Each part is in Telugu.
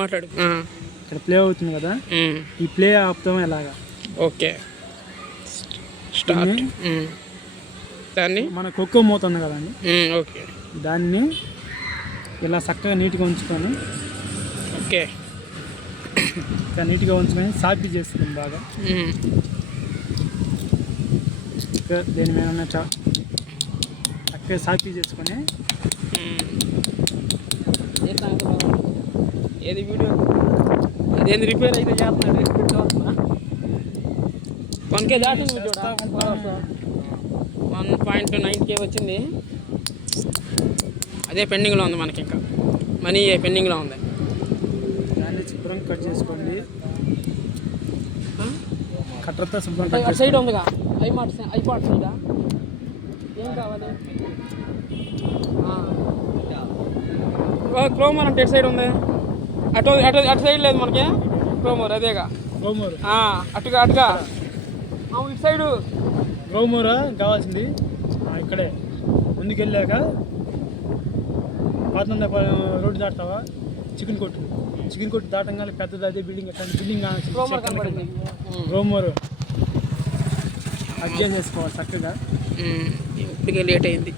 మాట్లాడు. ఇక్కడ ప్లే అవుతుంది కదా, ఈ ప్లే ఆపుతాం ఎలాగా. Okay start. దాన్ని మన కొక్కో మూత ఉంది కదండి, ఓకే దాన్ని ఇలా చక్కగా నీట్గా ఉంచుకొని, ఓకే ఇంకా నీట్గా ఉంచుకొని సాపి చేసుకుందాం బాగా. ఇంకా దేని మీద చక్కగా సాపి చేసుకొని ఏది వీడియో అదేంది రిపేర్ అయితే చేస్తున్నాడు. 1K దాటింది చూడ, 1.9K వచ్చింది. అదే పెండింగ్లో ఉంది మనకి, ఇంకా మనీ పెండింగ్లో ఉంది. దాన్ని శుభ్రంగా కట్ చేసుకోండి, కట్టర్తో శుభ్రంగా అటు సైడ్ ఉందిగా ఐపాడ్ సైడా, ఏం కావాలి. క్రోమర్ అంటే ఎటు సైడ్ ఉంది, అటు అటు అటు సైడ్ లేదు మనకి క్రోమర్, అదేగా గ్రోమోర్. అటుగా ఇటు సైడు గ్రోమోరా కావాల్సింది. ఇక్కడే ముందుకు వెళ్ళాక 14 రోడ్డు దాటుతావా, చికెన్ కొట్టు దాటంగానే పెద్దది అదే బిల్డింగ్, బిల్డింగ్ గ్రోమోర్ అడ్జస్ట్ చేసుకోవాలి చక్కగా. ఇప్పటికే లేట్ అయింది,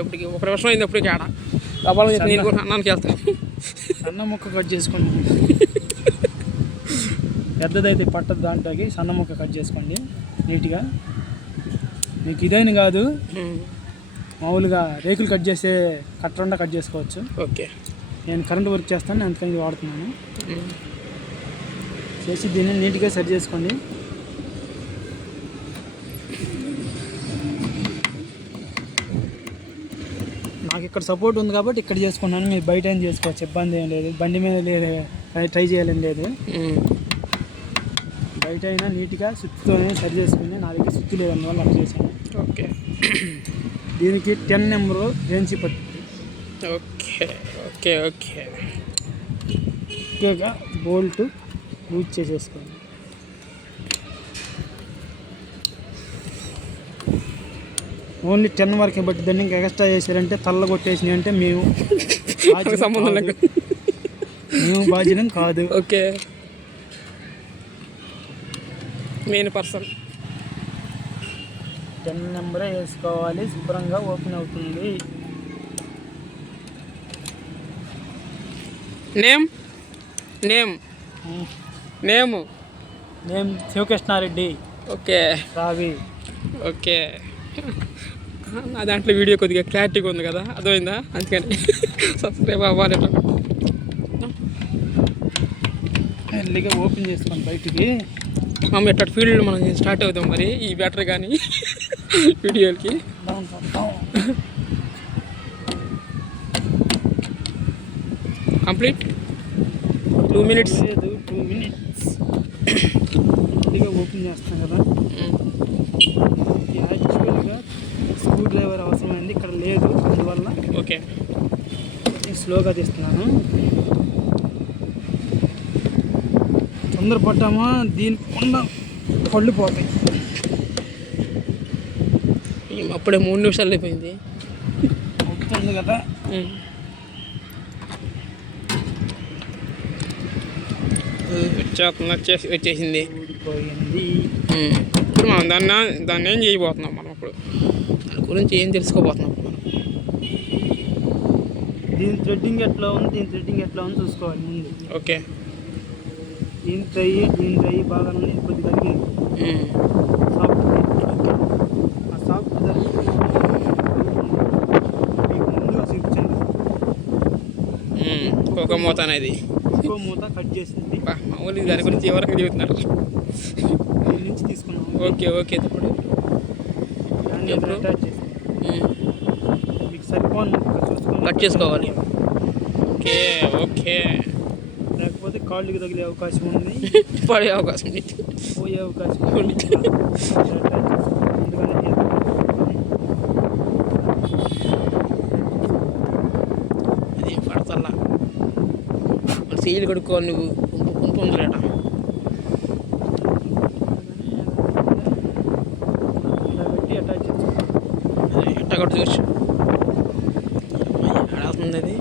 ఇప్పటికి 1 నిమిషం అయింది. అప్పటికి ఆడ నేను కూడా అన్నానికి వెళ్తాను. సన్న ముక్క కట్ చేసుకోండి, పెద్దదైతే పట్టదు, దాంట్లోకి సన్న ముక్క కట్ చేసుకోండి నీట్గా. మీకు ఇదైనా కాదు, మామూలుగా రేకులు కట్ చేసే కట్టకుండా కట్ చేసుకోవచ్చు. ఓకే నేను కరెంట్ వర్క్ చేస్తాను, అందుకని వాడుతున్నాను. చేసి దీన్ని నీట్గా సెట్ చేసుకోండి. నాకు ఇక్కడ సపోర్ట్ ఉంది కాబట్టి ఇక్కడ చేసుకున్నాను, మీరు బయట ఏం చేసుకోవచ్చు, ఇబ్బంది ఏం లేదు. బండి మీద లేదు, ట్రై చేయాలని లేదు. బయట అయినా నీట్గా సుత్తుతోనే సరి చేసుకుని, నా దగ్గర సుత్తు లేదు, అందువల్ల అలా చేశాను. ఓకే దీనికి 10 నెంబరు ఏఎన్సీ పట్టింది. ఓకే ఓకే ఓకే ఎక్కువగా బోల్ట్ లూజ్ చేసేసుకోండి. ఓన్లీ 10 వరకే బట్టి, దాన్ని ఇంకా ఎక్స్ట్రా చేశారంటే తల్ల కొట్టేసినాయి అంటే మేము సంబంధం లేదు, మేము బాధ్యతం కాదు. ఓకే మెయిన్ పర్సన్ 10 నెంబరే వేసుకోవాలి, శుభ్రంగా ఓపెన్ అవుతుంది. నేమ్ శివకృష్ణారెడ్డి. ఓకే రావి. ఓకే నా దాంట్లో వీడియో కొద్దిగా క్లారిటీగా ఉంది కదా, అర్థమైందా, అందుకని సబ్స్క్రైబ్ అవ్వాలి. మెల్లిగా ఓపెన్ చేసుకోండి బయటికి. మమ్మీ ఎట్లా ఫీల్డ్ మనం స్టార్ట్ అవుతాం మరి ఈ బ్యాటరీ కానీ వీడియోలకి. Complete 2 minutes. 2 minutes మెల్లిగా ఓపెన్ చేస్తాం కదా. యాక్చువల్గా స్క్రూ డ్రైవర్ అవసరమైంది, ఇక్కడ లేదు, అందువల్ల ఓకే స్లోగా తీస్తున్నాను. తొందరపడ్డామా దీనికి ఉన్న పళ్ళు పోతాయి. అప్పుడే 3 నిమిషాలు అయిపోయింది. అవుతుంది కదా. వచ్చేసింది. ఊడిపోయింది. ఇప్పుడు మనం దాన్ని ఏం చేయబోతున్నాం, మనం ఇప్పుడు దాని గురించి ఏం తెలుసుకోబోతున్నాం మనం. దీని థ్రెడ్డింగ్ ఎట్లా ఉంది చూసుకోవాలి ముందు. ఓకే దీని డ్రై బాగా ఉంది, కొద్దిగా తగ్గింది సాఫ్ట్. ఆ సాఫ్ట్ ముందుగా చూపించండి. ఒక మూత అనేది ఇంకో మూత కట్ చేసింది, మామూలు దాని గురించి ఎవరికి చెబుతున్నారు. దీని నుంచి తీసుకున్నాం. ఓకే ఓకే ఇప్పుడు దాన్ని అటాచ్ చేసి మీకు సరిపోను చూసుకొని కట్ చేసుకోవాలి. ఓకే ఓకే లేకపోతే కాళ్ళకి తగిలే అవకాశం ఉంది, పడే అవకాశం ఉంది, పోయే అవకాశం ఉంది. అది పడతల్లా మరి సీలు కడుక్కోవాలి నువ్వు, పంపు ఉందిలేట. అటాచ్ చేసి ఎట్ట కొట్టు చూసి ఆడుతుంది అది.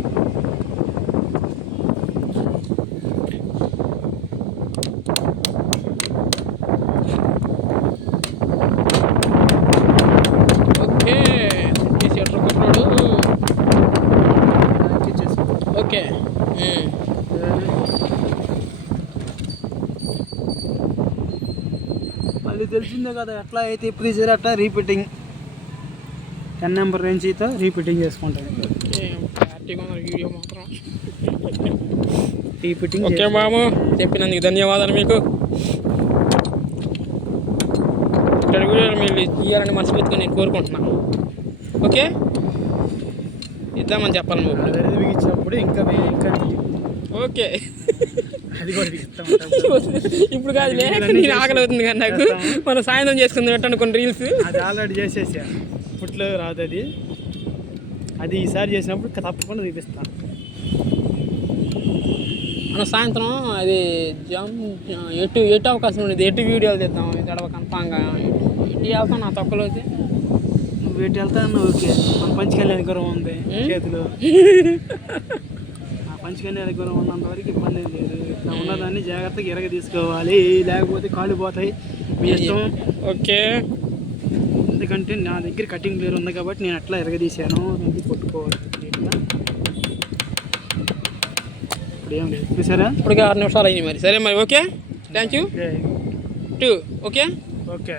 తెలిసిందే కదా, ఎట్లా అయితే ఎప్పుడు తీసారో అట్లా రీపీటింగ్ 10 నెంబర్ రేంజ్తో రీపీటింగ్ చేసుకుంటాను. క్లారిటీగా ఉంది వీడియో మాత్రం. రీపీటింగ్ ఓకే మాము, చెప్పినందుకు ధన్యవాదాలు మీకు. ఇక్కడ వీడియోలు మీరు ఇవ్వాలని మనస్ఫూర్తిగా నేను కోరుకుంటున్నాను. ఓకే, ఇద్దామని చెప్పాలి నువ్వు. అది బిగించినప్పుడు ఇంకా ఓకే, అది కూడా బిగిస్తాం. ఇప్పుడు కాదు, నేను ఆకలి అవుతుంది కానీ నాకు. మనం సాయంత్రం చేసుకుందాం పెట్టండి కొన్ని రీల్స్. అది ఆల్రెడీ చేసేసా, ఇప్పట్లో రాదు అది. అది ఈసారి చేసినప్పుడు తప్పకుండా చూపిస్తాను. మనం సాయంత్రం అది ఎటు అవకాశం ఉండేది, ఎటు వీడియోలు తీద్దాం గడవ కన్ఫామ్గా. ఎటు వెళ్తాం నా తక్కువలో అయితే. నువ్వు ఎటు వెళ్తాను ఓకే, మన పంచకళ్యాణ గురం ఉంది చేతిలో. ఆ పంచకళ్యాణ గురం ఉన్నంత వరకు ఇబ్బంది ఏం లేదు. ఇట్లా ఉన్నదాన్ని జాగ్రత్తగా ఎరగ తీసుకోవాలి, లేకపోతే కాళ్ళు పోతాయి. మీ ఇష్టం. ఓకే, ఎందుకంటే నా దగ్గర కటింగ్ ప్లేయర్ ఉంది కాబట్టి నేను అట్లా ఎరగదీశాను. అది కొట్టుకోవాలి నీట్గా. ఇప్పుడు ఏం లేదు చూసారా, ఇప్పటికే 6 నిమిషాలు అయింది మరి. సరే మరి, okay, thank you. 2 okay. Okay.